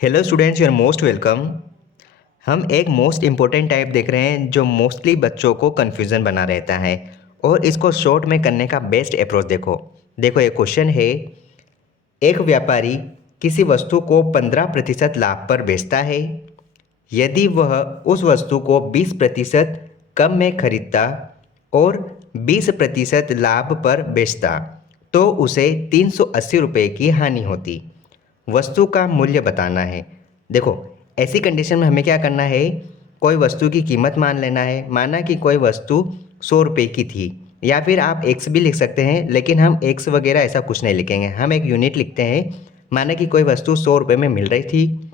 Hello students, you are most welcome. हम एक most important type देख रहे हैं जो मोस्टली बच्चों को कन्फ्यूज़न बना रहता है और इसको शॉर्ट में करने का बेस्ट अप्रोच देखो। देखो, ये क्वेश्चन है। एक व्यापारी किसी वस्तु को 15% लाभ पर बेचता है। यदि वह उस वस्तु को 20% कम में खरीदता और 20% लाभ पर बेचता तो उसे 380 रुपये की हानि होती। वस्तु का मूल्य बताना है। देखो, ऐसी कंडीशन में हमें क्या करना है, कोई वस्तु की कीमत मान लेना है। माना कि कोई वस्तु 100 रुपये की थी, या फिर आप एक्स भी लिख सकते हैं, लेकिन हम एक्स वगैरह ऐसा कुछ नहीं लिखेंगे, हम एक यूनिट लिखते हैं। माना कि कोई वस्तु 100 रुपये में मिल रही थी,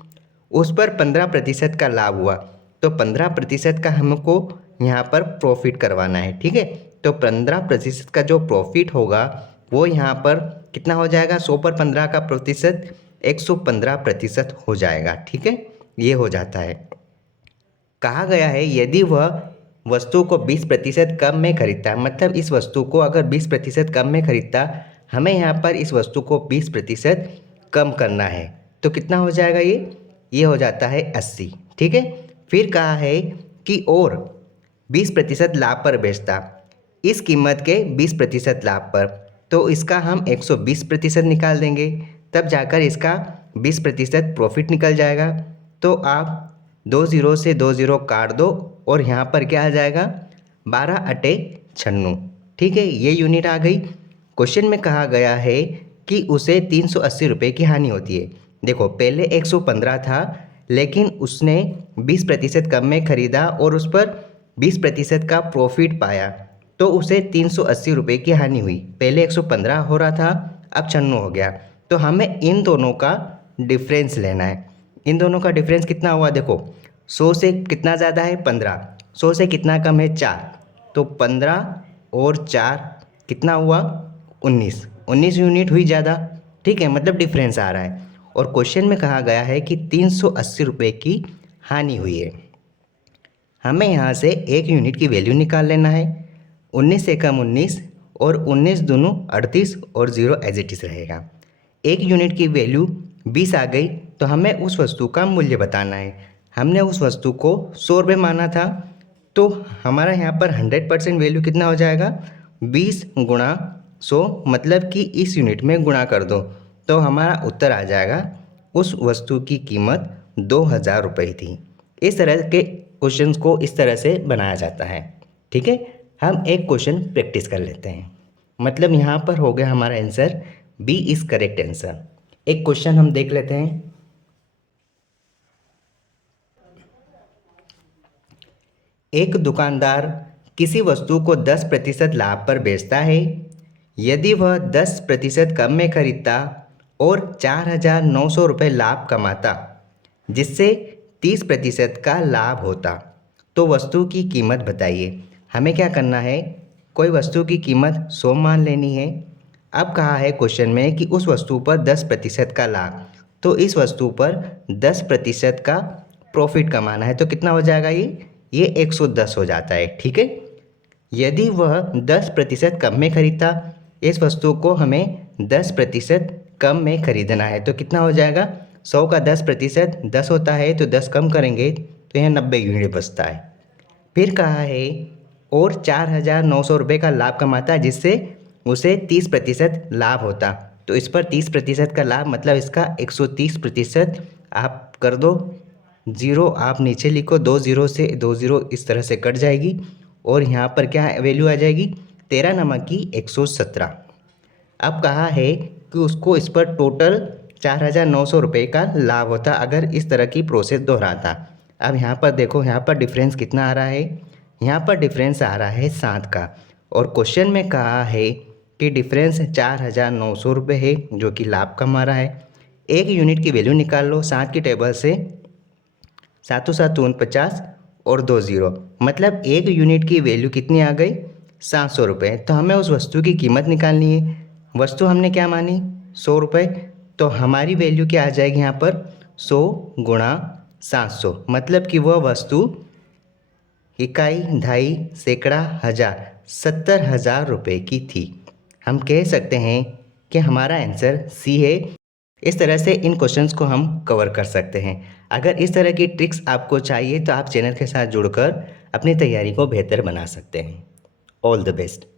उस पर 15% का लाभ हुआ, तो 15% का हमको यहाँ पर प्रॉफिट करवाना है। ठीक है, तो 15% का जो प्रॉफिट होगा वो यहाँ पर कितना हो जाएगा, 100 पर 15 का प्रतिशत 115% हो जाएगा। ठीक है, ये हो जाता है। कहा गया है यदि वह वस्तु को 20% कम में खरीदता है, मतलब इस वस्तु को अगर 20% कम में खरीदता, हमें यहाँ पर इस वस्तु को 20% कम करना है, तो कितना हो जाएगा, ये हो जाता है 80। ठीक है, फिर कहा है कि और 20% लाभ पर बेचता, इस कीमत के 20% लाभ पर, तो इसका हम 120% निकाल देंगे, तब जाकर इसका 20% प्रॉफिट निकल जाएगा। तो आप 2 ज़ीरो से 2 ज़ीरो काट दो और यहाँ पर क्या आ जाएगा, 12 अटे 96। ठीक है, ये यूनिट आ गई। क्वेश्चन में कहा गया है कि उसे 380 रुपये की हानि होती है। देखो, पहले 115 था, लेकिन उसने 20% कम में खरीदा और उस पर 20% का प्रॉफिट पाया, तो उसे 380 रुपये की हानि हुई। पहले 115 हो रहा था, अब 96 हो गया। तो हमें इन दोनों का डिफरेंस लेना है। इन दोनों का डिफरेंस कितना हुआ, देखो, 100 से कितना ज़्यादा है, 15, 100 से कितना कम है, 4, तो 15 और 4 कितना हुआ, 19, 19 यूनिट हुई ज़्यादा। ठीक है, मतलब डिफरेंस आ रहा है। और क्वेश्चन में कहा गया है कि 380 रुपये की हानि हुई है। हमें यहाँ से एक यूनिट की वैल्यू निकाल लेना है। 19 से कम 19 और 19 दोनों 38 और 0 एज इट इज़ रहेगा। एक यूनिट की वैल्यू 20 आ गई, तो हमें उस वस्तु का मूल्य बताना है। हमने उस वस्तु को 100 रुपये माना था, तो हमारा यहाँ पर 100% वैल्यू कितना हो जाएगा, 20 गुणा 100, मतलब कि इस यूनिट में गुणा कर दो, तो हमारा उत्तर आ जाएगा। उस वस्तु की कीमत 2000 रुपये थी। इस तरह के क्वेश्चंस को इस तरह से बनाया जाता है। ठीक है, हम एक क्वेश्चन प्रैक्टिस कर लेते हैं। मतलब यहाँ पर हो गया हमारा answer, B is correct answer. एक क्वेश्चन हम देख लेते हैं। एक दुकानदार किसी वस्तु को 10% लाभ पर बेचता है। यदि वह 10% कम में खरीदता और 4,900 रुपये लाभ कमाता, जिससे 30% का लाभ होता, तो वस्तु की कीमत बताइए। हमें क्या करना है, कोई वस्तु की कीमत 100 मान लेनी है। अब कहा है क्वेश्चन में कि उस वस्तु पर 10% का लाभ, तो इस वस्तु पर 10% का प्रॉफिट कमाना है, तो कितना हो जाएगा, ये 110 हो जाता है। ठीक है, यदि वह 10% कम में खरीदता, इस वस्तु को हमें 10% कम में खरीदना है, तो कितना हो जाएगा, 100 का 10% 10 होता है, तो 10 कम करेंगे तो यहाँ 90 यूनिट बचता है। फिर कहा है और 4,900 रुपये का लाभ कमाता है, जिससे उसे 30% लाभ होता, तो इस पर 30% का लाभ, मतलब इसका 130% आप कर दो। ज़ीरो आप नीचे लिखो, 2 ज़ीरो से 2 ज़ीरो इस तरह से कट जाएगी, और यहाँ पर क्या वैल्यू आ जाएगी, 13 नमक की 117। अब कहा है कि उसको इस पर टोटल 4,900 रुपये का लाभ होता अगर इस तरह की प्रोसेस दोहराता। अब यहाँ पर देखो, यहाँ पर डिफरेंस कितना आ रहा है, यहाँ पर डिफरेंस आ रहा है 7 का, और क्वेश्चन में कहा है कि डिफरेंस 4,900 रुपये है जो कि लाभ कमा रहा है। एक यूनिट की वैल्यू निकाल लो 7 की टेबल से, 7 7 49 और 2 ज़ीरो, मतलब एक यूनिट की वैल्यू कितनी आ गई, 700 रुपये। तो हमें उस वस्तु की कीमत निकालनी है। वस्तु हमने क्या मानी, 100 रुपये, तो हमारी वैल्यू क्या आ जाएगी यहाँ पर, 100 गुणा 700, मतलब कि वह वस्तु इकाई, ढाई, सैकड़ा, हज़ार, 70,000 रुपये की थी। हम कह सकते हैं कि हमारा आंसर सी है। इस तरह से इन क्वेश्चंस को हम कवर कर सकते हैं। अगर इस तरह की ट्रिक्स आपको चाहिए तो आप चैनल के साथ जुड़कर अपनी तैयारी को बेहतर बना सकते हैं। All the best.